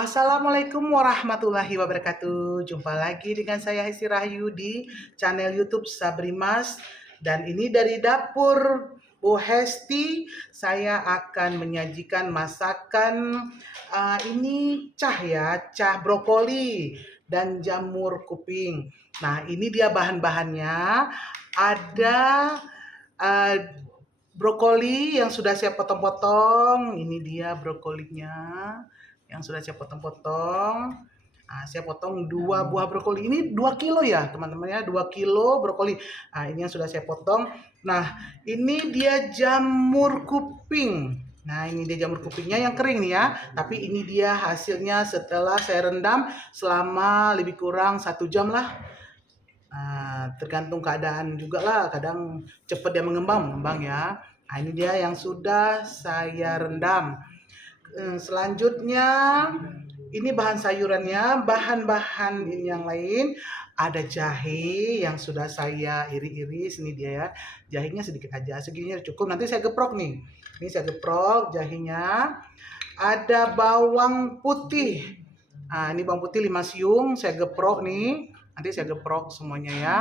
Assalamualaikum warahmatullahi wabarakatuh. Jumpa lagi dengan saya Hesti Rahayu di channel YouTube Sabrimas. Dan ini dari dapur Bu Hesti, saya akan menyajikan masakan ini cah brokoli dan jamur kuping. Nah, ini dia bahan-bahannya. Ada uh, brokoli yang sudah saya potong-potong. Ini dia brokolinya yang sudah saya potong-potong. Nah, saya potong 2 buah brokoli. Ini 2 kilo ya teman-teman ya, 2 kilo brokoli. Nah, ini yang sudah saya potong. Nah, ini dia jamur kuping. Nah, ini dia jamur kupingnya yang kering nih ya. Tapi ini dia hasilnya setelah saya rendam selama lebih kurang 1 jam lah. Nah, tergantung keadaan juga lah. Kadang cepat dia mengembang ya. Nah, ini dia yang sudah saya rendam. Selanjutnya ini bahan sayurannya, bahan-bahan yang lain ada jahe yang sudah saya iris-iris. Ini dia ya, jahenya sedikit aja, segini cukup. Nanti saya geprok nih. Ini saya geprok jahenya. Ada bawang putih. Nah, ini bawang putih 5 siung, saya geprok nih. Nanti saya geprok semuanya ya.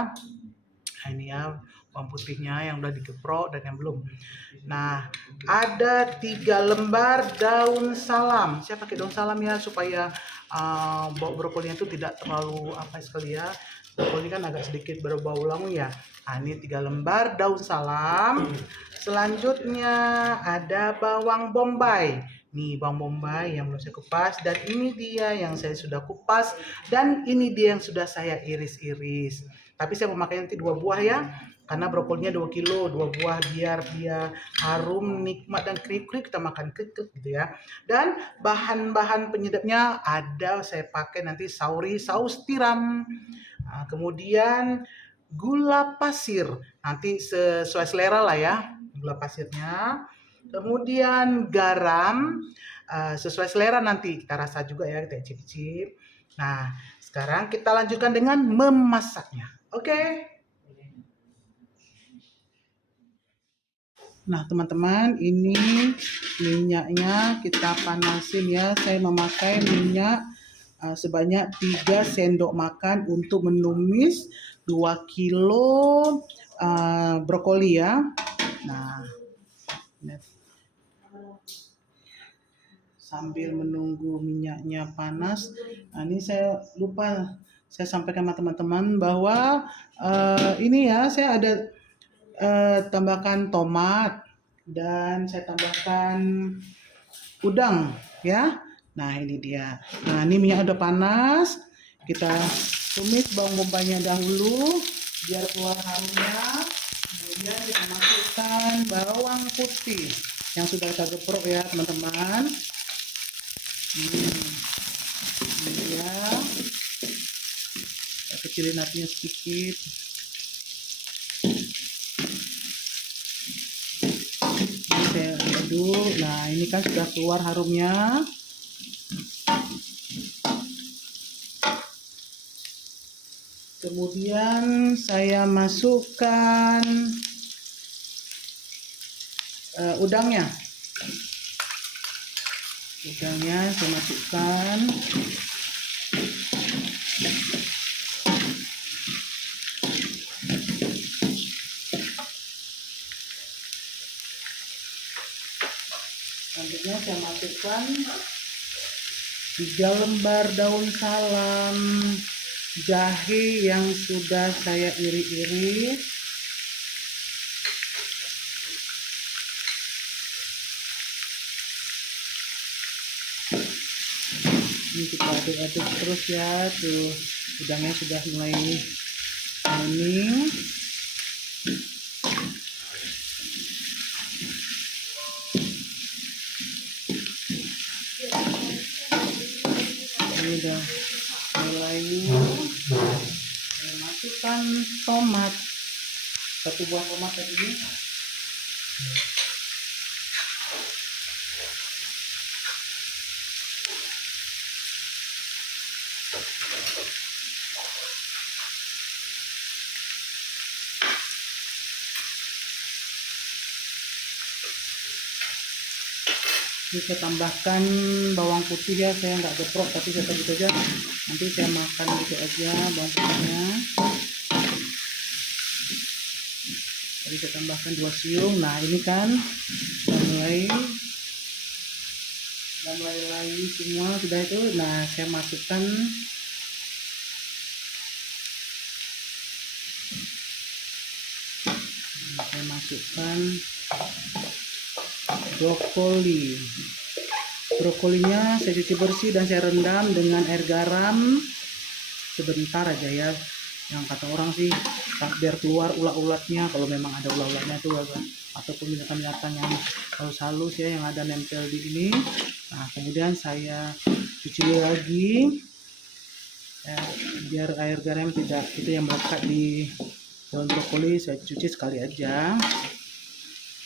Nah, ini ya bawang putihnya yang udah digeprok dan yang belum. Nah, ada 3 lembar daun salam. Saya pakai daun salam ya supaya brokolinya itu tidak terlalu apa sekali ya. Brokoli kan agak sedikit berbau langu ya. Nah, ini 3 lembar daun salam. Selanjutnya ada bawang bombay. Nih bawang bombay yang belum saya kupas, dan ini dia yang saya sudah kupas, dan ini dia yang sudah saya iris-iris. Tapi saya memakai nanti 2 buah ya, karena brokolinya 2 kilo, 2 buah biar dia harum, nikmat dan kriuk-kriuk kita makan kekek gitu ya. Dan bahan-bahan penyedapnya ada, saya pakai nanti saus tiram. Nah, kemudian gula pasir, nanti sesuai selera lah ya gula pasirnya. Kemudian garam sesuai selera, nanti kita rasa juga ya, kita cicip-cicip. Nah, sekarang kita lanjutkan dengan memasaknya. Oke. Nah, teman-teman, ini minyaknya kita panasin ya. Saya memakai minyak sebanyak 3 sendok makan untuk menumis 2 kilo brokoli ya. Nah, sambil menunggu minyaknya panas, nah ini saya lupa saya sampaikan sama teman-teman bahwa ini ya saya ada tambahkan tomat dan saya tambahkan udang ya. Nah, ini dia. Nah, ini minyak udah panas. Kita tumis bawang bombaynya dahulu biar keluar harumnya. Kemudian kita masukkan bawang putih yang sudah kita geprok ya, teman-teman. Ini ya. Kita kecilin apinya sedikit. Saya aduk. Nah, ini kan sudah keluar harumnya. Kemudian saya masukkan udangnya. Udangnya saya masukkan. Selanjutnya saya masukkan 3 lembar daun salam, jahe yang sudah saya iris-iris. Ini kita aduk-aduk terus ya. Tuh, udangnya sudah mulai kuning. Ini udah mulai. Saya masukkan tomat, 1 buah tomat tadi. Ini saya tambahkan bawang putih ya, saya nggak geprok tapi saya gitu aja. Nanti saya makan gitu aja bawang putihnya. Tadi saya tambahkan 2 siung. Nah ini kan udah mulai semua sudah itu. Nah saya masukkan brokolinya saya cuci bersih dan saya rendam dengan air garam sebentar aja ya, yang kata orang sih biar keluar ulat-ulatnya, kalau memang ada ulat-ulatnya itu ataupun binatang-binatang yang halus-halus ya yang ada nempel di ini. Nah kemudian saya cuci lagi ya, biar air garam tidak itu yang melekat di daun brokoli, saya cuci sekali aja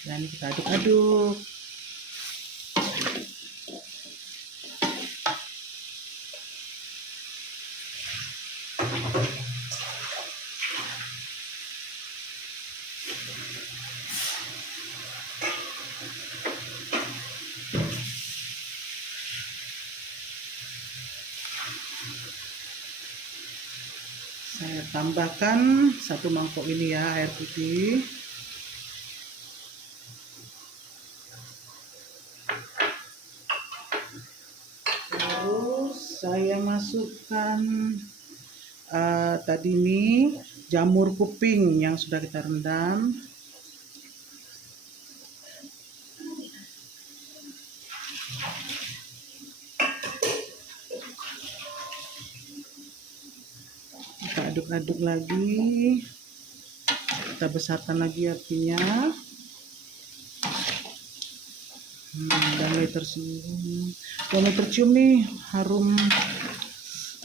dan kita aduk-aduk. Saya tambahkan 1 mangkok ini ya air putih. Terus saya masukkan tadi ini jamur kuping yang sudah kita rendam. Kita aduk-aduk lagi, kita besarkan lagi apinya. Udah mulai tercium nih harum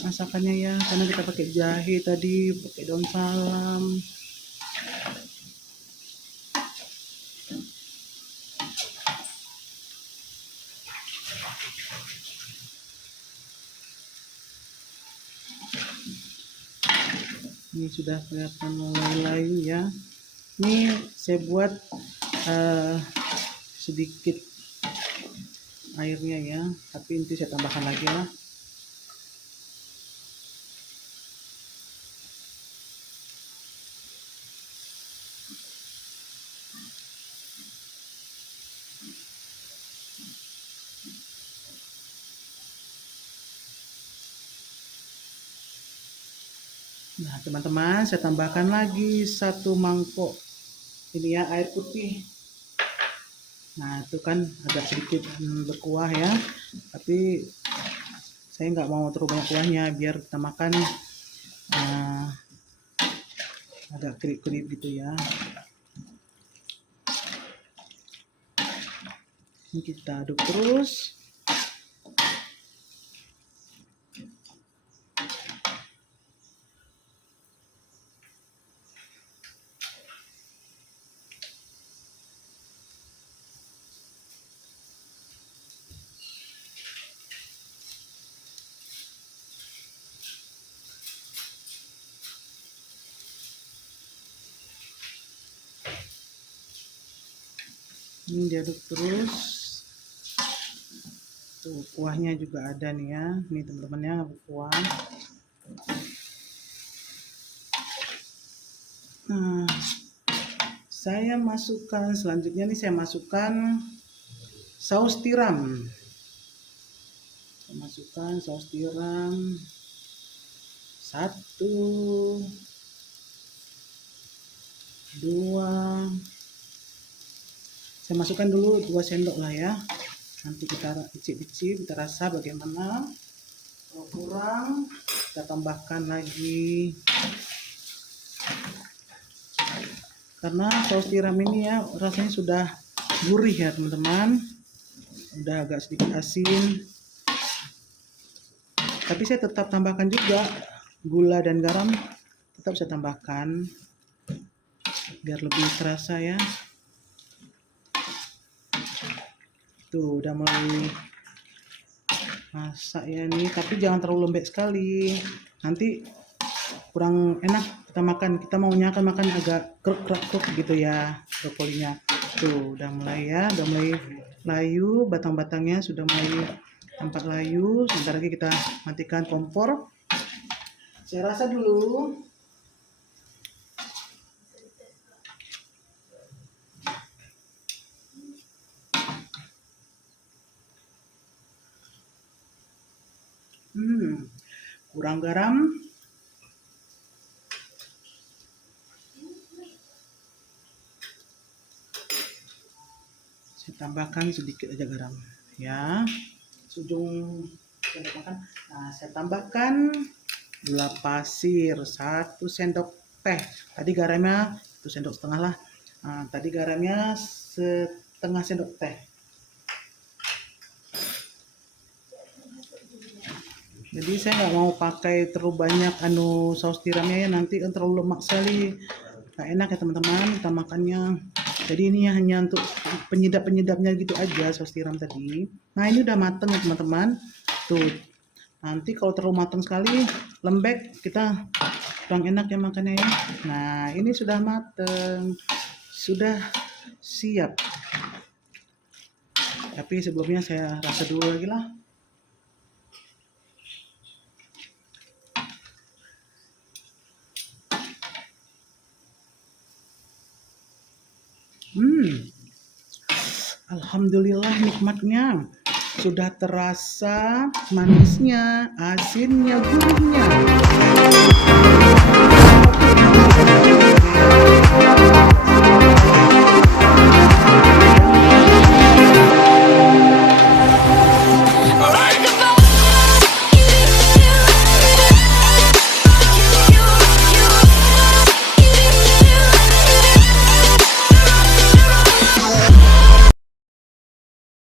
masakannya ya, karena kita pakai jahe tadi, pakai daun salam. Ini sudah kelihatan mulai layu ya. Ini saya buat sedikit airnya ya, tapi nanti saya tambahkan lagi ya. Nah teman-teman, saya tambahkan lagi 1 mangkok ini ya air putih. Nah itu kan agak sedikit berkuah ya, tapi saya nggak mau terlalu banyak kuahnya biar kita makan agak kerip-kerip gitu ya. Ini kita aduk terus. Ini diaduk terus. Tuh kuahnya juga ada nih ya, ini teman-teman ya, kuah. Nah saya masukkan selanjutnya nih, saya masukkan saus tiram. Saya masukkan saus tiram 1, 2. Saya masukkan dulu 2 sendok lah ya. Nanti kita icip-icip, kita rasa bagaimana. Kalau kurang, kita tambahkan lagi. Karena saus tiram ini ya rasanya sudah gurih ya teman-teman. Udah agak sedikit asin. Tapi saya tetap tambahkan juga gula dan garam. Tetap saya tambahkan biar lebih terasa ya. Tuh udah mulai masak ya nih, tapi jangan terlalu lembek sekali, nanti kurang enak kita makan. Kita maunya kan makan agak krek gitu ya brokolinya. Tuh, udah mulai ya, udah mulai layu, batang-batangnya sudah mulai tampak layu. Sebentar lagi kita matikan kompor. Saya rasa dulu. Kurang garam. Saya tambahkan sedikit aja garam, ya. Ujung sendok makan. Nah, saya tambahkan gula pasir 1 sendok teh. Tadi garamnya 1 sendok setengah lah. Nah, tadi garamnya setengah sendok teh. Jadi saya nggak mau pakai terlalu banyak saus tiramnya ya, nanti kan terlalu lemak sekali, nggak enak ya teman-teman kita makannya. Jadi ini hanya untuk penyedap-penyedapnya gitu aja saus tiram tadi. Nah ini udah mateng ya teman-teman. Tuh, nanti kalau terlalu matang sekali lembek kita kurang enak ya makannya ya. Nah ini sudah mateng, sudah siap. Tapi sebelumnya saya rasa dulu lagi lah. Alhamdulillah nikmatnya. Sudah terasa manisnya, asinnya, gurihnya.